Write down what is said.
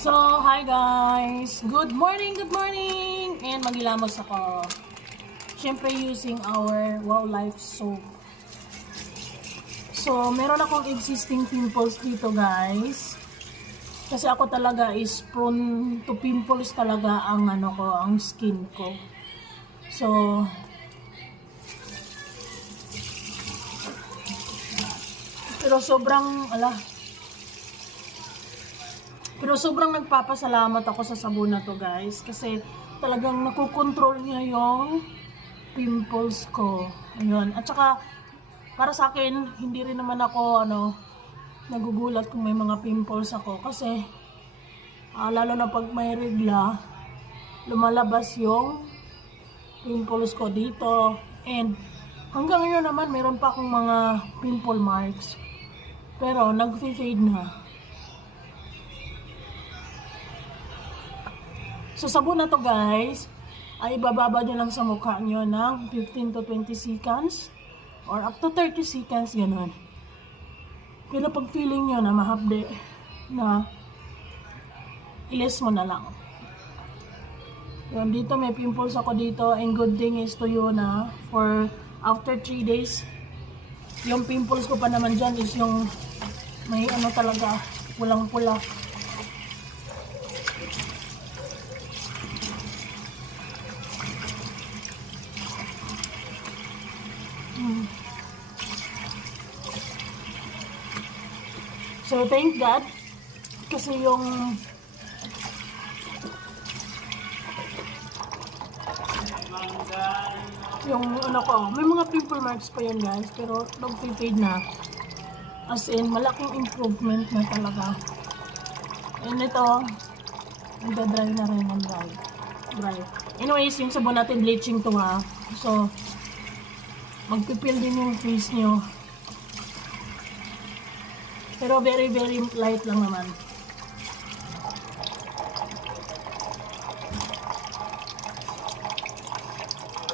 So, hi guys! Good morning! And maghilamos ako. Siyempre using our Wow Life soap. So, meron akong existing pimples dito guys. Kasi ako talaga is prone to pimples talaga ang skin ko. So, pero sobrang nagpapasalamat ako sa sabon na to guys. Kasi talagang nakokontrol niya yung pimples ko. Ayun. At saka, para sa akin, hindi rin naman ako nagugulat kung may mga pimples ako. Kasi, lalo na pag may regla, lumalabas yung pimples ko dito. And hanggang ngayon naman, meron pa akong mga pimple marks. Pero, nag-fade na. So, sabon na to guys, ay ibababa nyo lang sa mukha nyo ng 15 to 20 seconds or up to 30 seconds, gano'n. Pero pag feeling nyo na mahapde, na ilis mo na lang. Yun, dito may pimples ako dito, and good thing is to you na for after 3 days, yung pimples ko pa naman dyan is yung may talaga, pulang-pula. So, thank God. Kasi yung may mga pimple marks pa yan guys, pero nag-fade na. As in, malaking improvement na talaga. And ito, nagda-dry na rin ng dry. Anyways, yung sabon natin, bleaching to ha. So, magpipil din yung face nyo. Pero very, very light lang naman.